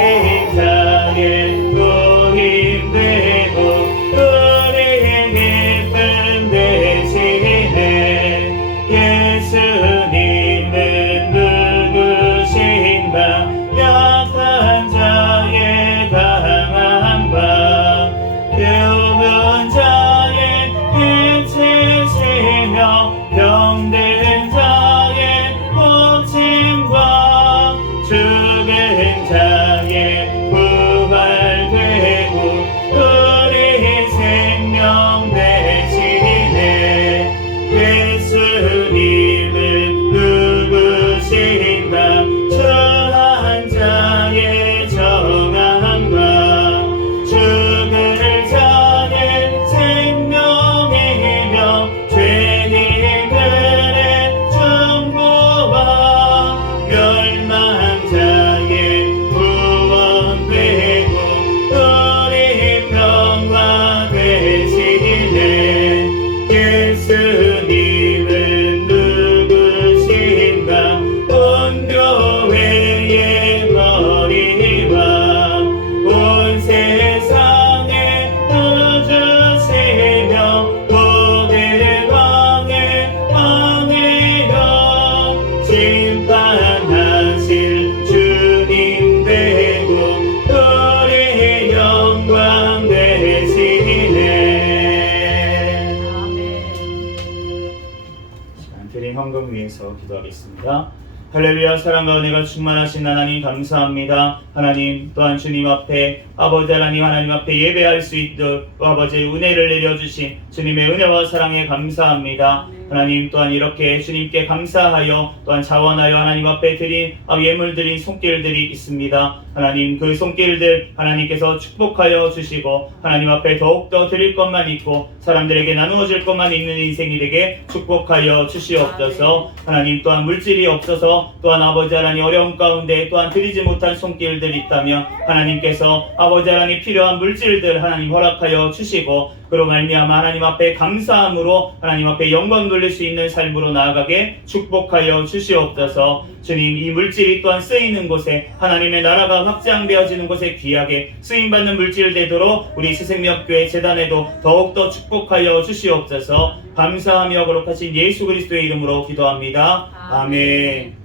위해서 기도하겠습니다. 할렐루야. 사랑과 은혜가 충만하신 하나님 감사합니다. 하나님 또한 주님 앞에 아버지 하나님 앞에 예배할 수 있도록 아버지의 은혜를 내려주신 주님의 은혜와 사랑에 감사합니다. 하나님 또한 이렇게 주님께 감사하여 또한 자원하여 하나님 앞에 드린 예물 드린 손길들이 있습니다. 하나님 그 손길들 하나님께서 축복하여 주시고 하나님 앞에 더욱더 드릴 것만 있고 사람들에게 나누어질 것만 있는 인생이 되게 축복하여 주시옵소서. 하나님 또한 물질이 없어서 또한 아버지 하나님 어려움 가운데 또한 드리지 못한 손길들이 있다면 하나님께서 아버지 하나님 필요한 물질들 하나님 허락하여 주시고 그로 말미암아 하나님 앞에 감사함으로 하나님 앞에 영광 돌릴 수 있는 삶으로 나아가게 축복하여 주시옵소서. 주님 이 물질이 또한 쓰이는 곳에 하나님의 나라가 확장되어지는 곳에 귀하게 쓰임받는 물질 되도록 우리 새생명교회 재단에도 더욱더 축복하여 주시옵소서. 감사하며 거룩하신 예수 그리스도의 이름으로 기도합니다. 아멘.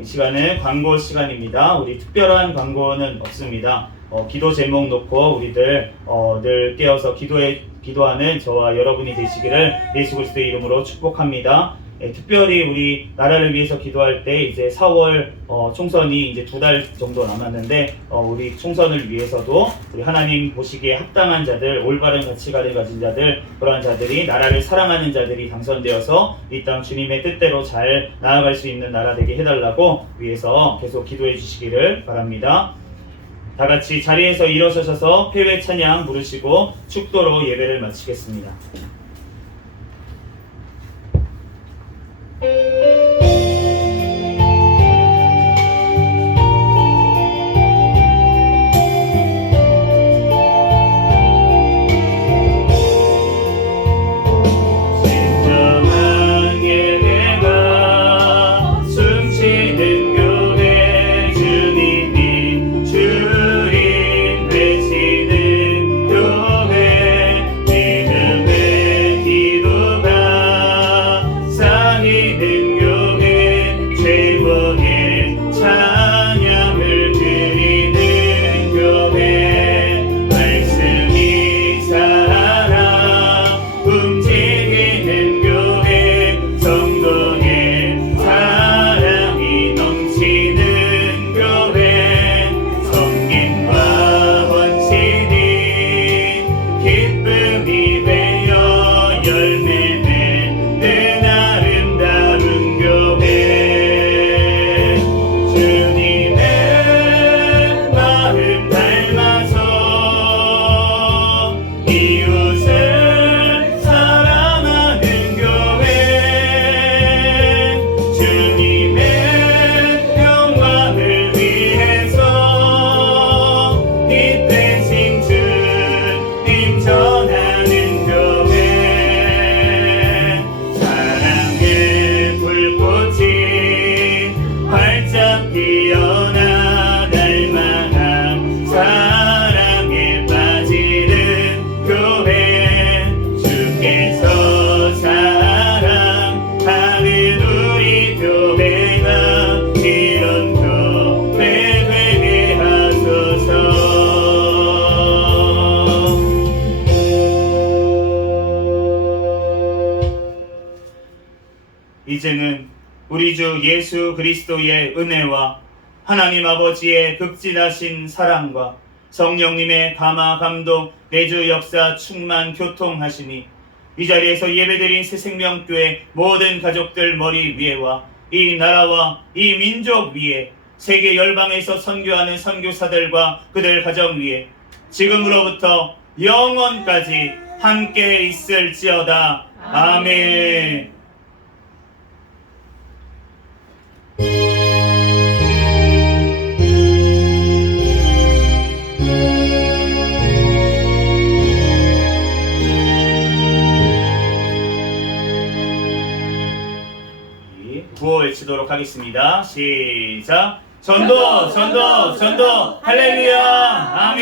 이 시간은 광고 시간입니다. 우리 특별한 광고는 없습니다. 기도 제목 놓고 우리들 늘 깨어서 기도하는 저와 여러분이 되시기를 예수 그리스도의 이름으로 축복합니다. 특별히 우리 나라를 위해서 기도할 때 이제 4월 총선이 이제 2달 정도 남았는데 우리 총선을 위해서도 우리 하나님 보시기에 합당한 자들, 올바른 가치관을 가진 자들, 그러한 자들이 나라를 사랑하는 자들이 당선되어서 이 땅 주님의 뜻대로 잘 나아갈 수 있는 나라 되게 해달라고 위해서 계속 기도해 주시기를 바랍니다. 다 같이 자리에서 일어서셔서 회외 찬양 부르시고 축도로 예배를 마치겠습니다. 이제는 우리 주 예수 그리스도의 은혜와 하나님 아버지의 극진하신 사랑과 성령님의 감화 감동 내주 역사 충만 교통하심이 이 자리에서 예배드린 새생명교회 모든 가족들 머리 위에와 이 나라와 이 민족 위에 세계 열방에서 선교하는 선교사들과 그들 가정 위에 지금으로부터 영원까지 함께 있을지어다. 아멘. 구호 외치도록 하겠습니다. 시작. 전도 전도 전도 할렐루야. 아멘.